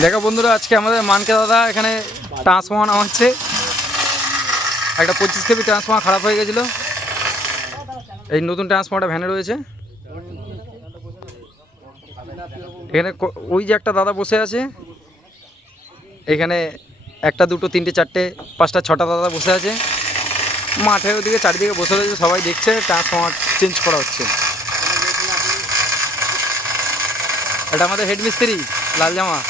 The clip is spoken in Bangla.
দেখো বন্ধুরা, আজকে আমাদের মানকে দাদা এখানে ট্রান্সফর্মার নামাচ্ছে। একটা 25 কেবি ট্রান্সফর্মার খারাপ হয়ে গেছিলো। এই নতুন ট্রান্সফর্মারটা ভ্যানে রয়েছে। এখানে ওই যে একটা দাদা বসে আছে, এখানে একটা দুটো তিনটে চারটে পাঁচটা ছটা দাদা বসে আছে। মাঠের ওদিকে চারিদিকে বসে রয়েছে, সবাই দেখছে ট্রান্সফর্মার চেঞ্জ করা হচ্ছে। এটা আমাদের হেড মিস্ত্রি লাল জামা।